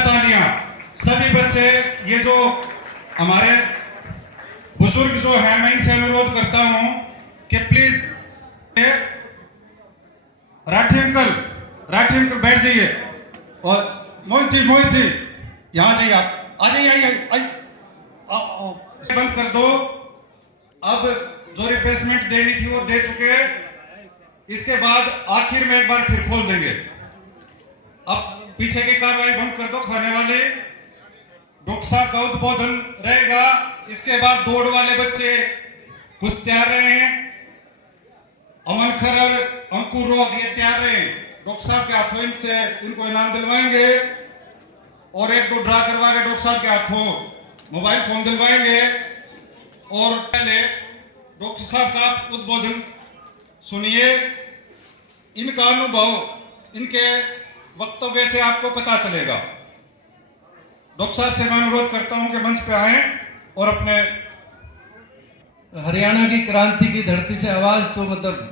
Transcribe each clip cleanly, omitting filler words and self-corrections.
तालियां सभी बच्चे, ये जो हमारे बुजुर्ग जो हैं, मैं इनसे अनुरोध करता हूं कि प्लीज राठी अंकल बैठ जाइए। और मोहित जी यहाँ जाइए, आप आ जाइए, आइए बंद कर दो। अब जो रिफ्रेशमेंट देनी थी वो दे चुके, इसके बाद आखिर में एक बार फिर खोल देंगे। अब पीछे की कार्रवाई बंद कर दो। खाने वाले डॉक्टर साहब का उद्बोधन रहेगा, इसके बाद दौड़ वाले बच्चे कुछ तैयार रहे हैं। अमन खरर, अंकुर रोध ये तैयार रहे। डॉक्टर साहब के हाथों इनसे इनको इनाम दिलवाएंगे और एक दो ड्रा करवा के डॉक्टर साहब के हाथों मोबाइल फोन दिलवाएंगे। और पहले डॉक्टर साहब का उद्बोधन सुनिए। इनका अनुभव इनके वक्तव्य से आपको पता चलेगा। डॉक्टर साहब से मैं अनुरोध करता हूं कि मंच पे आए और अपने हरियाणा की क्रांति की धरती से आवाज तो मतलब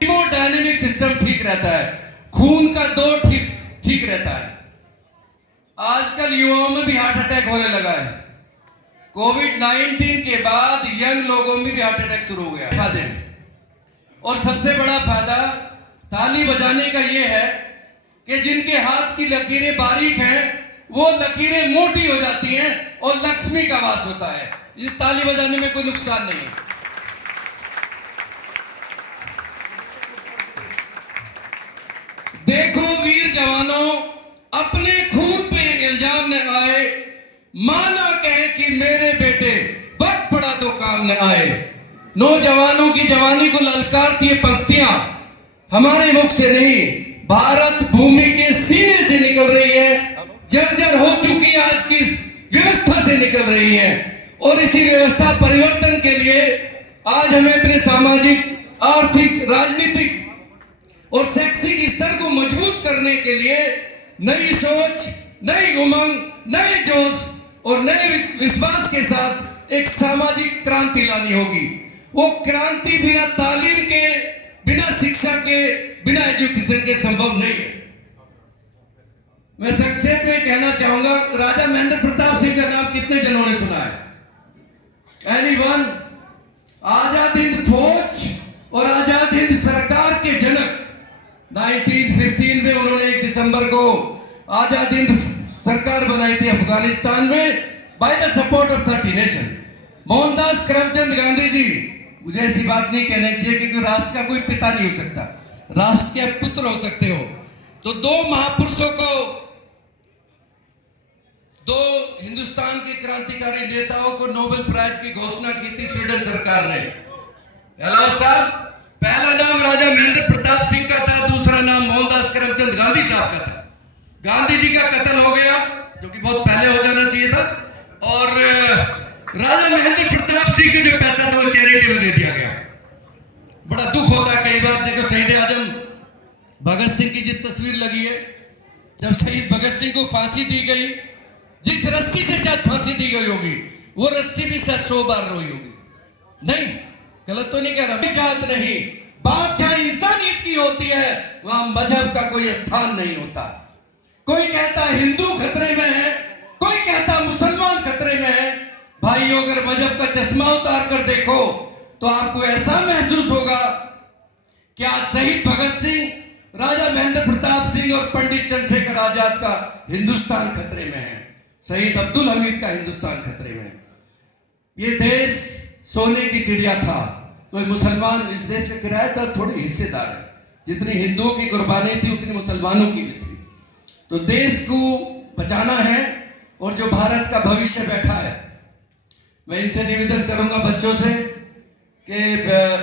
हीमोडायनेमिक सिस्टम ठीक रहता है, खून का दौर ठीक रहता है। आजकल युवाओं में भी हार्ट अटैक होने लगा है। कोविड-19 के बाद यंग लोगों में भी हार्ट अटैक शुरू हो गया फायदे। और सबसे बड़ा फायदा ताली बजाने का यह है कि जिनके हाथ की लकीरें बारीक हैं वो लकीरें मोटी हो जाती हैं और लक्ष्मी का वास होता है। ये ताली बजाने में कोई नुकसान नहीं है। देखो वीर जवानों, अपने खून पे इल्जाम न आए, माना कहे कि मेरे बेटे वक्त पड़ा तो काम न आए। नौजवानों की जवानी को ललकारती ये पंक्तियां हमारे मुख से नहीं, भारत भूमि के सीने से निकल रही है, जर्जर हो चुकी आज की इस व्यवस्था से निकल रही है। और इसी व्यवस्था परिवर्तन के लिए आज हमें अपने सामाजिक, आर्थिक, राजनीतिक और शैक्षिक स्तर को मजबूत करने के लिए नई सोच, नई उमंग, नए जोश और नए विश्वास के साथ एक सामाजिक क्रांति लानी होगी। वो क्रांति बिना तालीम के, बिना शिक्षा के, बिना एजुकेशन के संभव नहीं है। मैं संक्षेप में कहना चाहूंगा, राजा महेंद्र प्रताप सिंह का नाम कितने जनों ने सुना है? एनीवन? आजाद हिंद फौज और आजाद हिंद सरकार के जनक 1915 में उन्होंने 1 दिसंबर को आजाद हिंद सरकार बनाई थी अफगानिस्तान में by the support of 30 nation. Mohandas Karamchand Gandhi ji, मुझे ऐसी बात नहीं कहना चाहिए क्योंकि राष्ट्र का कोई पिता नहीं हो सकता, राष्ट्र के पुत्र हो सकते हो। तो दो महापुरुषों को, दो हिंदुस्तान के क्रांतिकारी नेताओं को नोबेल प्राइज की घोषणा की थी स्वीडन सरकार ने। हेलो साहब, पहला नाम राजा महेंद्र प्रताप सिंह का था, दूसरा नाम मोहनदास करमचंद गांधी साहब का था। गांधी जी का कत्ल हो गया, जो कि बहुत पहले हो जाना चाहिए था, और राजा महेंद्र प्रताप सिंह के जो पैसा था वो चैरिटी में दे दिया गया। बड़ा दुख होता है कई बार। देखो शहीद आजम भगत सिंह की जिस तस्वीर लगी है, जब शहीद भगत सिंह को फांसी दी गई, जिस रस्सी से शायद फांसी दी गई होगी, वो रस्सी भी शायद 100 बार रोई होगी। नहीं, गलत तो नहीं कह रहा, जात नहीं, बात जहां इंसानियत की होती है वहां मजहब का कोई स्थान नहीं होता। कोई कहता हिंदू खतरे में है, कोई कहता मुसलमान खतरे में है। भाइयों, अगर मजहब का चश्मा उतार कर देखो तो आपको ऐसा महसूस होगा कि आज शहीद भगत सिंह, राजा महेंद्र प्रताप सिंह और पंडित चंद्रशेखर आजाद का हिंदुस्तान खतरे में है, शहीद अब्दुल हमीद का हिंदुस्तान खतरे में है। ये देश सोने की चिड़िया था। कोई मुसलमान इस देश के किराएदार थोड़े हिस्सेदार है। जितनी हिंदुओं की कुर्बानी थी उतनी मुसलमानों की भी थी। तो देश को बचाना है और जो भारत का भविष्य बैठा है, मैं इनसे निवेदन करूंगा बच्चों से कि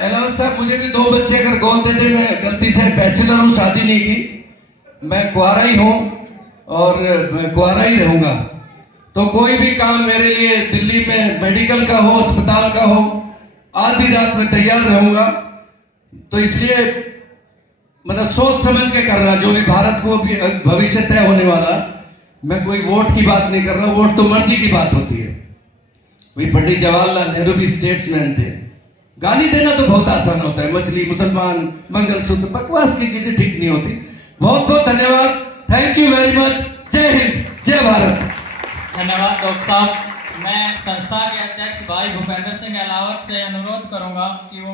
एलान साहब, मुझे भी 2 बच्चे अगर गोद दे दे। मैं गलती से बैचलर हूँ, शादी नहीं की, मैं कुआरा ही हूँ और मैं कुआरा ही रहूंगा। तो कोई भी काम मेरे लिए दिल्ली में मेडिकल का हो, अस्पताल का हो, आधी रात में तैयार रहूंगा। तो इसलिए मतलब सोच समझ के करना, जो भी भारत को भी भविष्य तय होने वाला। मैं कोई वोट की बात नहीं कर रहा, वोट तो मर्जी की बात होती है। वही पंडित जवाहरलाल नेहरू भी स्टेट्समैन थे। गाली देना तो बहुत आसान होता है, मछली, मुसलमान, मंगलसूत्र, बकवास की चीजें ठीक नहीं होती। बहुत बहुत धन्यवाद, थैंक यू वेरी मच। जय हिंद, जय भारत। धन्यवाद डॉक्टर साहब। मैं संस्था के अध्यक्ष भाई भूपेंद्र सिंह अहलावत से अनुरोध करूंगा कि वो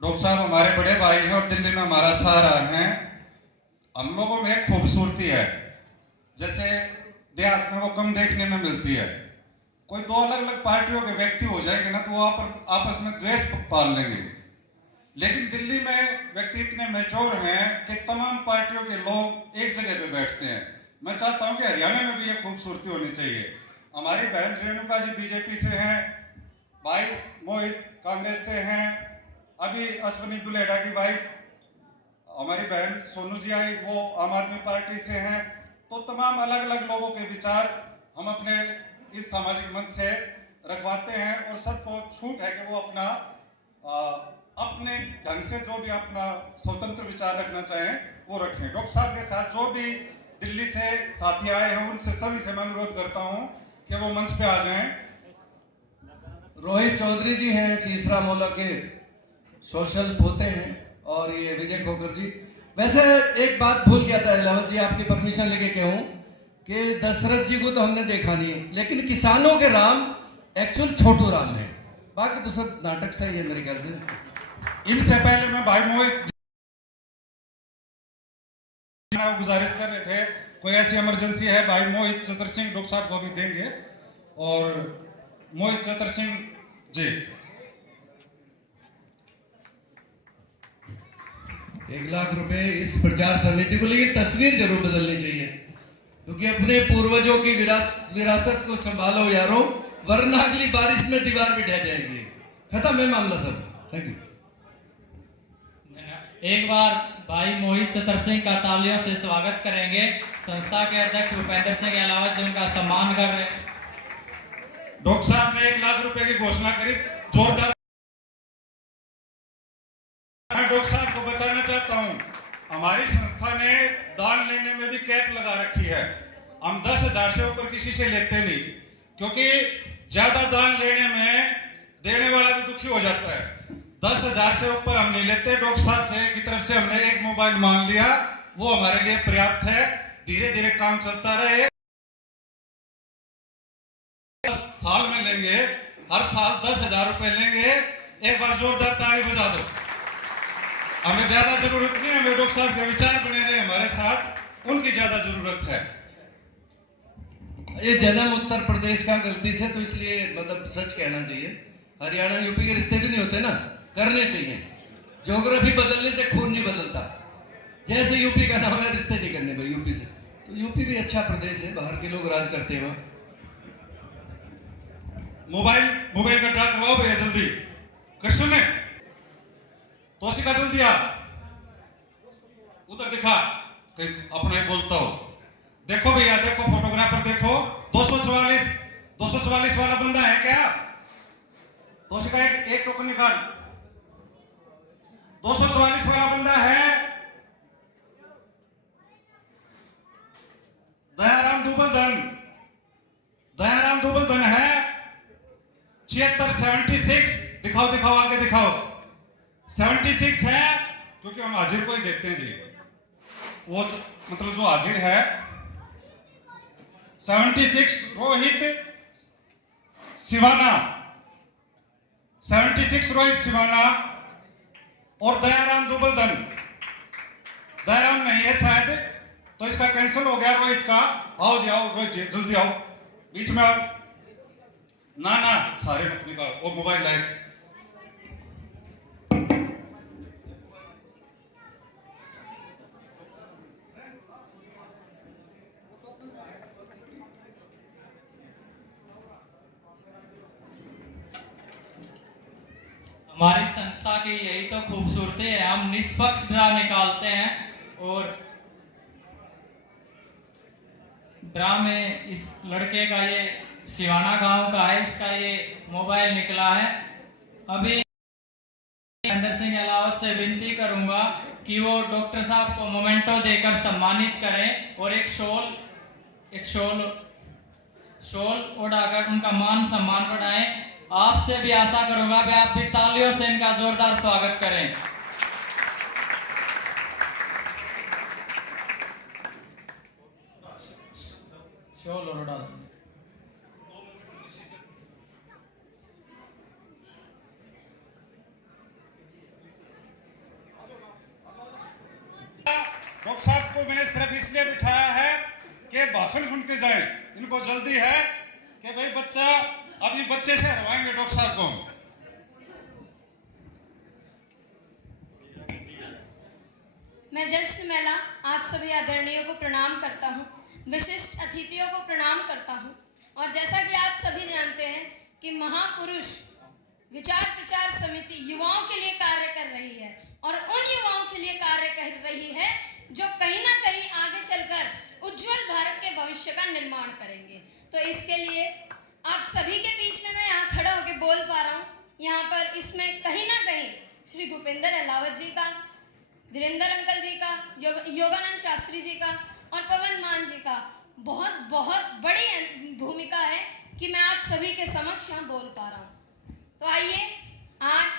डॉक्टर साहब हमारे बड़े भाई हैं और दिल्ली में हमारा सहारा है। हम लोगों में एक खूबसूरती है, जैसे देहात में वो कम देखने में मिलती है। कोई दो अलग अलग पार्टियों के व्यक्ति हो जाएंगे ना तो वो आपस में द्वेष पाल लेंगे, लेकिन दिल्ली में व्यक्ति इतने मैच्योर हैं कि तमाम पार्टियों के लोग एक जगह पे बैठते हैं। मैं चाहता हूं कि हरियाणा में भी ये खूबसूरती होनी चाहिए। हमारी बहन रेणुका जी बीजेपी से हैं, भाई मोहित कांग्रेस से हैं, अभी अश्विनी दुलेडा की वाइफ हमारी बहन सोनू जी आई, वो आम आदमी पार्टी से हैं। तो तमाम अलग अलग लोगों के विचार हम अपने इस सामाजिक मंच से रखवाते हैं और सबको छूट है कि वो अपने ढंग से जो भी अपना स्वतंत्र विचार रखना चाहें वो रखें। डॉक्टर साहब के साथ जो भी दिल्ली से साथी आए हैं उनसे सभी से मैं अनुरोध करता हूं कि वो मंच पे आ जाएं। रोहित चौधरी जी हैं, सीसरा मोला के सोशल पोते हैं, और ये विजय खोकर जी। वैसे एक बात भूल गया था अहलावत जी, आपकी परमिशन लेके कहूँ कि दशरथ जी को तो हमने देखा नहीं, लेकिन किसानों के राम एक्चुअल छोटू राम है, बाकी तो सब नाटक से ही है मेरे ख्याल से। इनसे पहले मैं भाई मोहित गुजारिश कर रहे थे, कोई ऐसी इमरजेंसी है भाई मोहित चतर सिंह डॉक्टर साहब को भी देंगे। और मोहित चतर सिंह जी 1 लाख रुपए इस प्रचार समिति को, लेकिन तस्वीर जरूर बदलनी चाहिए, क्योंकि अपने पूर्वजों की विरासत को संभालो यारो, वरना अगली बारिश में दीवार भी ढह जाएगी। खत्म है मामला सब। Thank you. एक बार भाई मोहित चतर सिंह का तालियों से स्वागत करेंगे। संस्था के अध्यक्ष भूपेंद्र सिंह अहलावत जी उनका सम्मान कर रहे हैं। डॉक्टर साहब ने 1 लाख रुपए की घोषणा करी, जोरदार। मैं डॉक्टर साहब को बताना चाहता हूं, हमारी संस्था ने दान लेने में भी कैप लगा रखी है। हम 10,000 से ऊपर किसी से लेते नहीं, क्योंकि ज्यादा दान लेने में देने वाला भी दुखी हो जाता है। 10,000 से ऊपर हम नहीं लेते। डॉक्टर साहब से की तरफ से हमने एक मोबाइल मान लिया, वो हमारे लिए पर्याप्त है। धीरे धीरे काम चलता रहे। 10 साल में लेंगे, हर साल 10,000 रुपए लेंगे। एक बार जोरदार ताली बजा दो। हमें ज्यादा जरूरत नहीं है, हमें डॉक्टर साहब के विचार बने रहे हमारे साथ, उनकी ज्यादा जरूरत है। ये जन्म उत्तर प्रदेश का गलती से, तो इसलिए मतलब सच कहना चाहिए। हरियाणा यूपी के रिश्ते भी नहीं होते ना, करने चाहिए। ज्योग्राफी बदलने से खून नहीं बदलता। जैसे यूपी का नाम है, रिश्ते नहीं करने भाई यूपी से। तो यूपी भी अच्छा प्रदेश है, बाहर के लोग राज करते हैं वहाँ। मोबाइल का ड्रा करवाओ भैया जल्दी। कृष्ण ने तो सिखा जल्दी आ, उधर दिखा कि अपना ही बोलता हो। देखो भैया, देखो फोटोग्राफर, देखो 244 वाला बंदा है क्या? तो सिखा एक टोकन निकाल। 244 वाला बंदा है दयाराम दुबल धन है। 76 दिखाओ आगे दिखाओ। 76 है, क्योंकि हम हाजिर को ही देखते हैं जी, वो मतलब जो हाजिर है 76 रोहित सिवाना, 76 रोहित सिवाना और दयाराम दुबल धन। दयाराम नहीं है शायद, तो इसका कैंसिल हो गया रोहित का। आओ जी, आओ रोहित जी, जल्दी आओ, बीच में आओ। ना सारे मत निकालो, वो मोबाइल लाए। हमारी संस्था की यही तो खूबसूरती है, हम निष्पक्ष ड्रा निकालते हैं। और ड्रा में इस लड़के का, ये सिवाना गांव का है, इसका ये मोबाइल निकला है। अभी भूपेंद्र सिंह अहलावत से विनती करूंगा कि वो डॉक्टर साहब को मोमेंटो देकर सम्मानित करें और एक शॉल शॉल ओढ़ाकर उनका मान सम्मान बढ़ाएं। आपसे भी आशा करूंगा कि आप भी तालियों से इनका जोरदार स्वागत करें। शॉल ओढ़ा डॉक्टर साहब को मैंने सिर्फ इसलिए बिठाया है कि भाषण सुन के जाएं। इनको जल्दी है कि भाई बच्चा अभी बच्चे से हरवाएंगे डॉक्टर साहब को। मैं जश्न मेला आप सभी आदरणीयों को प्रणाम करता हूं, विशिष्ट अतिथियों को प्रणाम करता हूं। और जैसा कि आप सभी जानते हैं कि महापुरुष विचार प्रचार समिति युवाओं के लिए कार्य कर रही है और उन युवाओं के लिए कार्य कर रही है जो कहीं ना कहीं आगे चलकर उज्जवल भारत के भविष्य का निर्माण करेंगे। तो इसके लिए आप सभी के बीच में मैं यहाँ खड़ा होकर बोल पा रहा हूँ। यहाँ पर इसमें कहीं ना कहीं श्री भूपेंद्र अहलावत जी का, वीरेंद्र अंकल जी का, योगानंद शास्त्री जी का और पवन मान जी का बहुत बहुत बड़ी भूमिका है कि मैं आप सभी के समक्ष यहाँ बोल पा रहा हूँ। तो आइए आज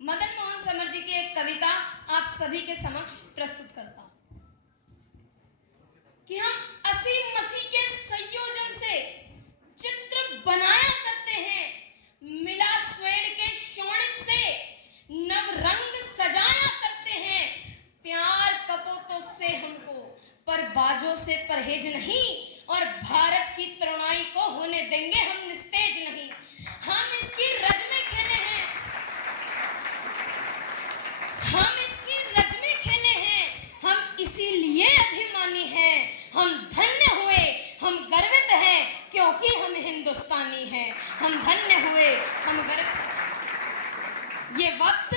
मदन मोहन समर जी की एक कविता आप सभी के समक्ष प्रस्तुत करता हूँ कि हम असीम मसीह के संयोजन से चित्र बनाया करते हैं, मिला स्वेड के शोणित से नव रंग सजाया करते हैं। प्यार कपोतों से हमको पर बाजों से परहेज नहीं और भारत की तरुणाई को होने देंगे हम निस्तेज नहीं। हम इसकी रज में खेले हैं, हम इसकी रज में खेले हैं, हम इसीलिए अभिमानी हैं। हम धन्य हुए, हम गर्वित हैं क्योंकि हम हिंदुस्तानी हैं। हम धन्य हुए, हम गर्वित। ये वक्त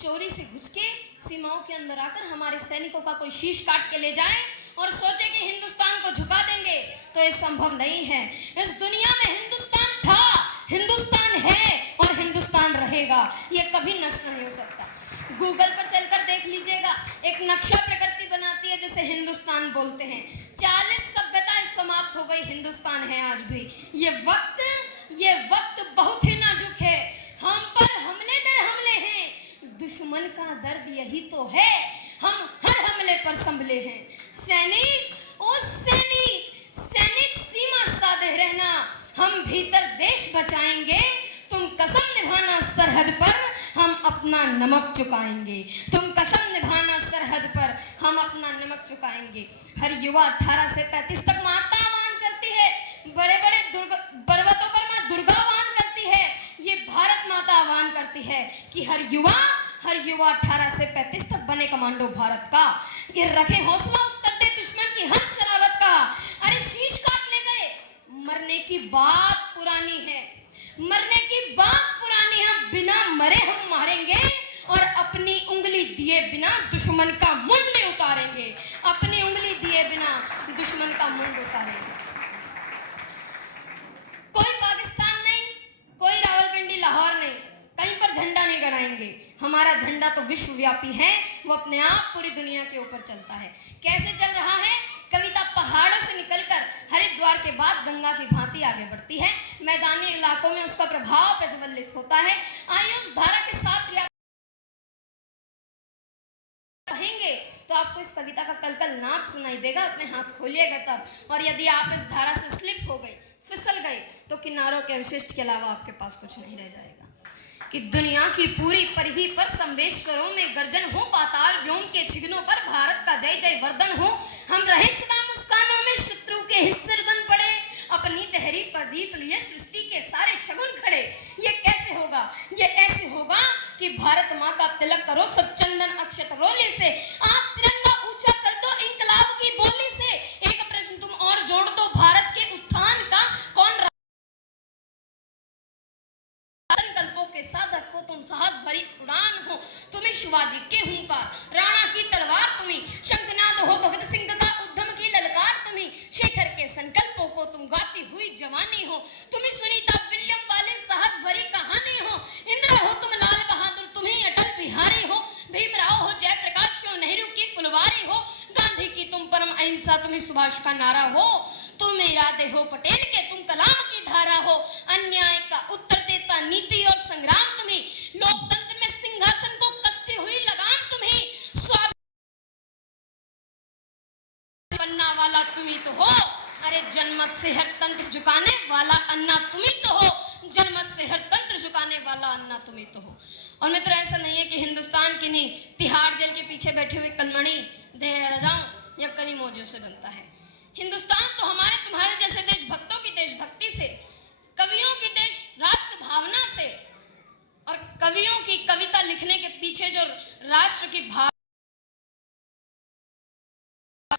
चोरी से घुस के सीमाओं के अंदर आकर हमारे सैनिकों का कोई शीश काट के ले जाए और सोचे कि हिंदुस्तान को झुका देंगे, तो ये संभव नहीं है। इस दुनिया में हिंदुस्तान था, हिंदुस्तान है और हिंदुस्तान रहेगा। ये कभी नष्ट नहीं हो सकता। गूगल पर चलकर देख लीजिएगा, एक नक्शा प्रकृति बनाती है जिसे हिंदुस्तान बोलते हैं। 40 सभ्यताएं समाप्त हो गई, हिंदुस्तान है आज भी। ये वक्त बहुत ही नाजुक है। हम पर हमले दर हमले हैं, दुश्मन का दर्द यही तो है। हम हर हमले पर संभले हैं। सैनिक ओ सैनिक, सैनिक सीमा साधे रहना, हम भीतर देश बचाएंगे। तुम कसम निभाना सरहद पर, हम अपना नमक चुकाएंगे। तुम कसम निभाना सरहद पर, हम अपना नमक चुकाएंगे। हर युवा 18 से 35 तक माता आह्वान करती है, बड़े बड़े पर्वतों पर माँ दुर्गा आह्वान करती है। ये भारत माता आह्वान करती है कि हर युवा 18 से 35 तक बने कमांडो भारत का। ये रखे हौसला, उत्तर दे दुश्मन की हर शरारत का। अरे शीश काट ले गए, मरने की बात पुरानी है, मरने की बात पुरानी है। बिना मरे हम मारेंगे और अपनी उंगली दिए बिना दुश्मन का मुंड उतारेंगे। अपनी उंगली दिए बिना दुश्मन का मुंड उतारेंगे। कोई पाकिस्तान नहीं, कोई रावलपिंडी लाहौर नहीं, कहीं पर झंडा नहीं गड़ाएंगे। हमारा झंडा तो विश्वव्यापी है, वो अपने आप पूरी दुनिया के ऊपर चलता है। कैसे चल रहा है? कविता पहाड़ों से निकलकर हरिद्वार के बाद गंगा की भांति आगे बढ़ती है। मैदानी इलाकों में उसका प्रभाव प्रज्वलित होता है। आइए उस धारा के साथ कहेंगे तो आपको इस कविता का कलकल नाद सुनाई देगा। अपने हाथ खोलिएगा तब। और यदि आप इस धारा से स्लिप हो गए, फिसल गए, तो किनारों के अवशिष्ट के अलावा आपके पास कुछ नहीं रह जाएगा। कि दुनिया की पूरी परिधि पर संवेश्वरों में गर्जन हो, पाताल व्योम के छिगनों पर भारत का जय जय वर्धन हो। हम रहे सदा मुस्कानों में, शत्रु के हिस्से रुदन पड़े, अपनी तहरी प्रदीप लिए सृष्टि के सारे शगुन खड़े। ये कैसे होगा? ये ऐसे होगा कि भारत माँ का तिलक करो सब चंदन अक्षत रोले से, आज तिरंगा ऊंचा कर दो इंकलाब की बोली से। एक प्रश्न तुम और जोड़ दो, भारत के उत्थान का कौन संकल्पों के साधक को तुम साहस भरी उड़ान हो। तुम्हें शिवाजी के हुंकार, राणा की तलवार तुम्हें, शंखनाद हो भगत सिंह का उद्यम की ललकार तुम्हें, शेखर के संकल्पों को तुम गाती हुई जवानी हो। तुम्हें सुनीता विलियम वाले साहस भरी कहानी हो। इंदिरा हो तुम लाल बहादुर, तुम्हें अटल बिहारी हो। भीमराव हो जयप्रकाश हो, नेहरू की फुलवारी हो। गांधी की तुम परम अहिंसा, तुम्हें सुभाष का नारा हो। तुम इरादे हो पटेल के, तुम झुकाने वाला अन्ना तुम ही तो हो, जनमत से हर तंत्र झुकाने वाला अन्ना तुम ही तो हो। और मित्र, ऐसा नहीं है कि हिंदुस्तान की नहीं तिहाड़ जेल के पीछे बैठे हुए कलमणि दे रजाओं या कली मौजों से बनता है। हिंदुस्तान तो हमारे तुम्हारे जैसे देशभक्तों की देशभक्ति से, कवियों की देश राष्ट्र भावना से और कवियों की कविता लिखने के पीछे जो राष्ट्र की भाव।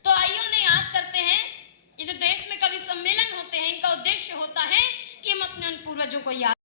तो आइए उन्हें याद करते हैं। ये जो देश में कवि सम्मेलन होते हैं, इनका उद्देश्य होता है कि हम अपने उन पूर्वजों को याद